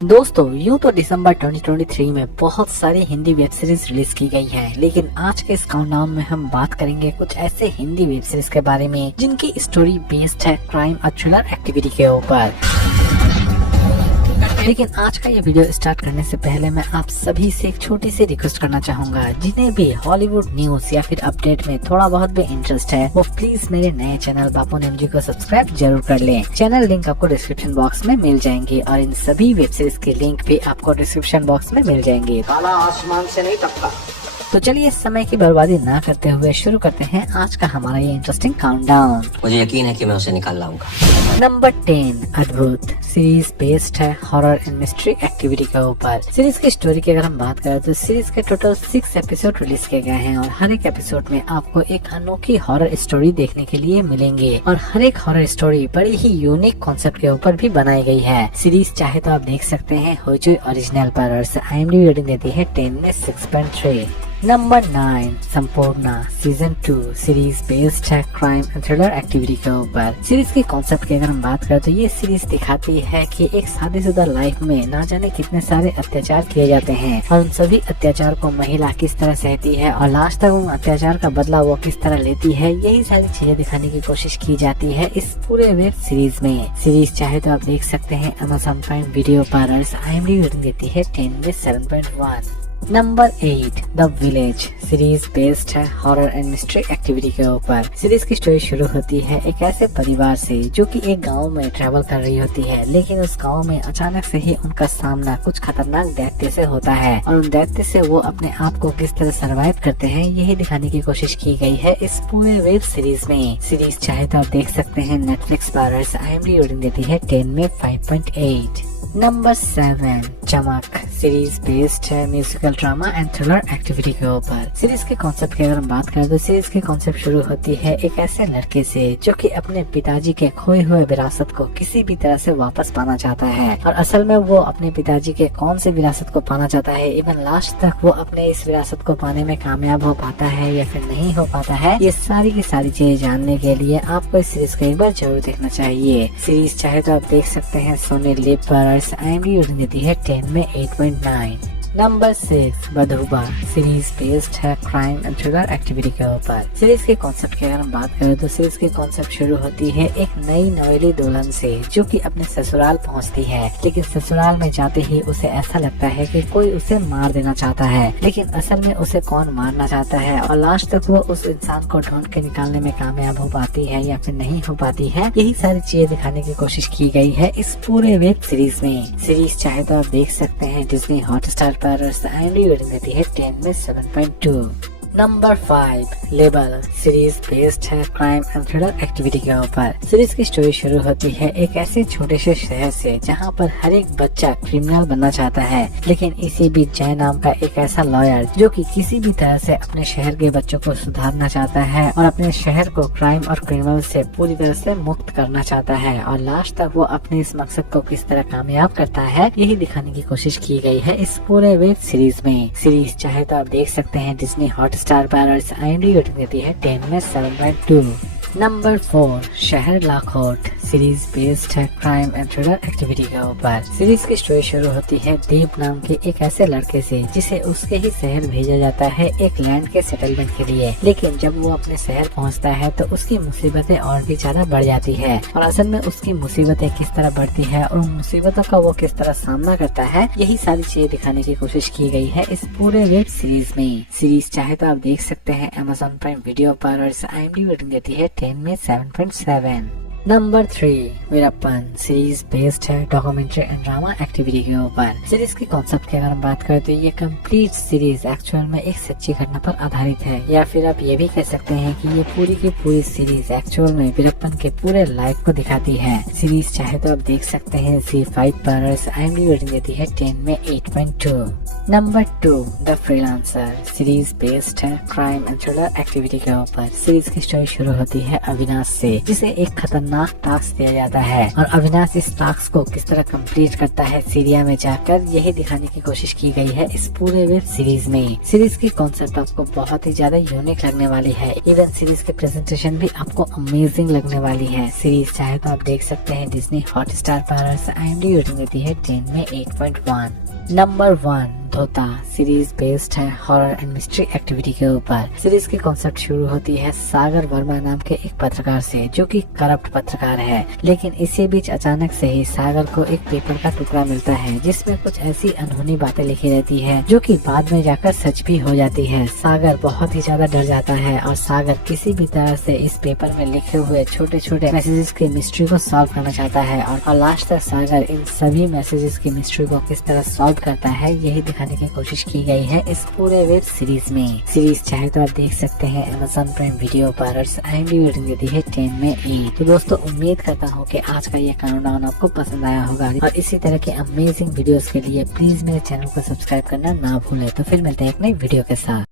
दोस्तों यूँ तो दिसंबर 2023 में बहुत सारी हिंदी वेब सीरीज रिलीज की गई है, लेकिन आज के इस काउंटडाउन में हम बात करेंगे कुछ ऐसे हिंदी वेब सीरीज के बारे में जिनकी स्टोरी बेस्ड है क्राइम और थ्रिलर एक्टिविटी के ऊपर। लेकिन आज का ये वीडियो स्टार्ट करने से पहले मैं आप सभी से एक छोटी सी रिक्वेस्ट करना चाहूंगा, जिन्हें भी हॉलीवुड न्यूज या फिर अपडेट में थोड़ा बहुत भी इंटरेस्ट है वो प्लीज मेरे नए चैनल बापोन एमजी को सब्सक्राइब जरूर कर लें। चैनल लिंक आपको डिस्क्रिप्शन बॉक्स में मिल जाएंगे और इन सभी वेब सीरीज के लिंक भी आपको डिस्क्रिप्शन बॉक्स में मिल जाएंगे। काला आसमान से नहीं टपका। तो चलिए समय की बर्बादी ना करते हुए शुरू करते हैं आज का हमारा ये इंटरेस्टिंग काउंटडाउन। मुझे यकीन है कि मैं उसे निकाल लाऊंगा। नंबर 10 अद्भुत सीरीज बेस्ड है हॉरर एंड मिस्ट्री एक्टिविटी के ऊपर। सीरीज की स्टोरी की अगर हम बात करें तो सीरीज के टोटल 6 एपिसोड रिलीज किए गए हैं और हर एक एपिसोड में आपको एक अनोखी हॉरर स्टोरी देखने के लिए मिलेंगे और हर एक हॉरर स्टोरी बड़ी ही यूनिक कॉन्सेप्ट के ऊपर भी बनाई गई है। सीरीज चाहे तो आप देख सकते हैं होजोई ओरिजिनल पर और IMDb रेटिंग देती है 10 में 6.3। Number 9 Sampurna season 2 series based है क्राइम एंड थ्रिलर एक्टिविटी के ऊपर। सीरीज के कॉन्सेप्ट की अगर हम बात करें तो ये सीरीज दिखाती है कि एक शादीशुदा लाइफ में ना जाने कितने सारे अत्याचार किए जाते हैं और उन सभी अत्याचार को महिला किस तरह सहती है और लास्ट तक उन अत्याचार का बदला वो किस तरह लेती है, यही सारी चीजें दिखाने की कोशिश की जाती है इस पूरे वेब सीरीज में। सीरीज चाहे तो आप देख सकते हैं Amazon प्राइम वीडियो पर और IMDb रेटिंग देती है 10 में 7.1। Number 8 the village series based है हॉरर एंड मिस्ट्री एक्टिविटी के ऊपर। सीरीज की स्टोरी शुरू होती है एक ऐसे परिवार से जो कि एक गांव में ट्रैवल कर रही होती है, लेकिन उस गांव में अचानक से ही उनका सामना कुछ खतरनाक दैत्य से होता है और उन दैत्य से वो अपने आप को किस तरह सर्वाइव करते हैं यही दिखाने की कोशिश की गई है इस पूरे वेब सीरीज में। सीरीज चाहे तो आप देख सकते हैं नेटफ्लिक्स पर IMDb रेटिंग देती है 10 में 5.8। नंबर 7 चमक सीरीज बेस्ड है musical drama and thriller activity के ऊपर। सीरीज के कॉन्सेप्ट की अगर हम बात करें तो सीरीज के कॉन्सेप्ट शुरू होती है एक ऐसे लड़के से जो कि अपने पिताजी के खोए हुए विरासत को किसी भी तरह से वापस पाना चाहता है और असल में वो अपने पिताजी के कौन से विरासत को पाना चाहता है, इवन लास्ट तक वो अपने इस विरासत को पाने में कामयाब हो पाता है या फिर नहीं हो पाता है, ये सारी की सारी चीजें जानने के लिए आपको इस सीरीज को एक बार जरूर देखना चाहिए। सीरीज चाहे तो आप देख सकते हैं सोनी लिव पर IMDb रेटिंग देती है 10 में 8.9। नंबर 6 बधुबा सीरीज बेस्ड है क्राइम एंड थ्रिलर एक्टिविटी के ऊपर। सीरीज के कॉन्सेप्ट की अगर हम बात करें तो सीरीज के कॉन्सेप्ट शुरू होती है एक नई नवेली दुल्हन से जो कि अपने ससुराल पहुंचती है, लेकिन ससुराल में जाते ही उसे ऐसा लगता है कि कोई उसे मार देना चाहता है, लेकिन असल में उसे कौन मारना चाहता है और लास्ट तक वो उस इंसान को ढूंढ के निकालने में कामयाब हो पाती है या फिर नहीं हो पाती है, यही सारी चीजें दिखाने की कोशिश की गई है इस पूरे वेब सीरीज में। सीरीज चाहे तो आप देख सकते हैं डिज्नी हॉटस्टार पर IMDb रेटिंग देती है 10 में 7.2। नंबर 5 लेबल सीरीज बेस्ड है क्राइम एंड थ्रिलर एक्टिविटी के ऊपर। सीरीज की स्टोरी शुरू होती है एक ऐसे छोटे से शहर से जहां पर हर एक बच्चा क्रिमिनल बनना चाहता है, लेकिन इसी बीच जय नाम का एक ऐसा लॉयर जो कि किसी भी तरह से अपने शहर के बच्चों को सुधारना चाहता है और अपने शहर को क्राइम और क्रिमिनल से पूरी तरह से मुक्त करना चाहता है और लास्ट तक वो अपने इस मकसद को किस तरह कामयाब करता है यही दिखाने की कोशिश की गई है इस पूरे वेब सीरीज में। सीरीज चाहे तो आप देख सकते हैं डिज्नी हॉटस्टार पर IMDb रेटिंग देती है 10 में 7.2। नंबर 4 शहर लाखोट सीरीज बेस्ड है क्राइम एंड थ्रिलर एक्टिविटी के ऊपर। सीरीज की स्टोरी शुरू होती है दीप नाम के एक ऐसे लड़के से जिसे उसके ही शहर भेजा जाता है एक लैंड के सेटलमेंट के लिए, लेकिन जब वो अपने शहर पहुंचता है तो उसकी मुसीबतें और भी ज्यादा बढ़ जाती है और असल में उसकी मुसीबतें किस तरह बढ़ती है और उन मुसीबतों का वो किस तरह सामना करता है, यही सारी चीजें दिखाने की कोशिश की गई है इस पूरे वेब सीरीज में। सीरीज चाहे तो आप देख सकते हैं Amazon प्राइम वीडियो पर और IMDb रेटिंग देती है 10 में 7.7। नंबर 3 वीरप्पन सीरीज बेस्ड है डॉक्यूमेंट्री एंड ड्रामा एक्टिविटी के ऊपर। सीरीज के कॉन्सेप्ट की अगर हम बात करें तो ये कंप्लीट सीरीज एक्चुअल में एक सच्ची घटना पर आधारित है, या फिर आप ये भी कह सकते हैं कि ये पूरी की पूरी सीरीज एक्चुअल में वीरप्पन के पूरे लाइफ को दिखाती है। सीरीज चाहे तो आप देख सकते हैं ZEE5 पर IMDb रेटिंग देती है 10 में 8.2। Number 2 the freelancer series based है क्राइम एंड थ्रिलर एक्टिविटी के ऊपर। सीरीज की स्टोरी शुरू होती है अविनाश से जिसे एक खतरनाक खतरनाक टास्क दिया जाता है और अविनाश इस टास्क को किस तरह कंप्लीट करता है सीरिया में जाकर, यही दिखाने की कोशिश की गई है इस पूरे वेब सीरीज में। सीरीज की कॉन्सेप्ट आपको बहुत ही ज्यादा यूनिक लगने वाली है। इवन सीरीज के प्रेजेंटेशन भी आपको अमेजिंग लगने वाली है। सीरीज चाहे तो आप देख सकते हैं डिज्नी हॉटस्टार पर। IMDb रेटिंग देती है 10 में 8.1। नंबर 1 धोता सीरीज बेस्ड है हॉरर एंड मिस्ट्री एक्टिविटी के ऊपर। सीरीज की कॉन्सेप्ट शुरू होती है सागर वर्मा नाम के एक पत्रकार से, जो कि करप्ट पत्रकार है। लेकिन इसी बीच अचानक से ही सागर को एक पेपर का टुकड़ा मिलता है जिसमें कुछ ऐसी अनहोनी बातें लिखी रहती है जो कि बाद में जाकर सच भी हो जाती है। सागर बहुत ही ज्यादा डर जाता है और सागर किसी भी तरह से इस पेपर में लिखे हुए छोटे छोटे मैसेजेस की मिस्ट्री को सॉल्व करना चाहता है और लास्ट तक सागर इन सभी मैसेजेस की मिस्ट्री को किस तरह सॉल्व करता है, यही दिखाने की कोशिश की गई है इस पूरे वेब सीरीज में। सीरीज चाहे तो आप देख सकते हैं Amazon प्राइम वीडियो पर और IMDb रेटिंग देती है 10 में 8। तो दोस्तों उम्मीद करता हूँ कि आज का ये काउंटडाउन आपको पसंद आया होगा और इसी तरह के अमेजिंग वीडियोस के लिए प्लीज मेरे चैनल को सब्सक्राइब करना ना भूलें। तो फिर मिलते हैं एक नई वीडियो के साथ।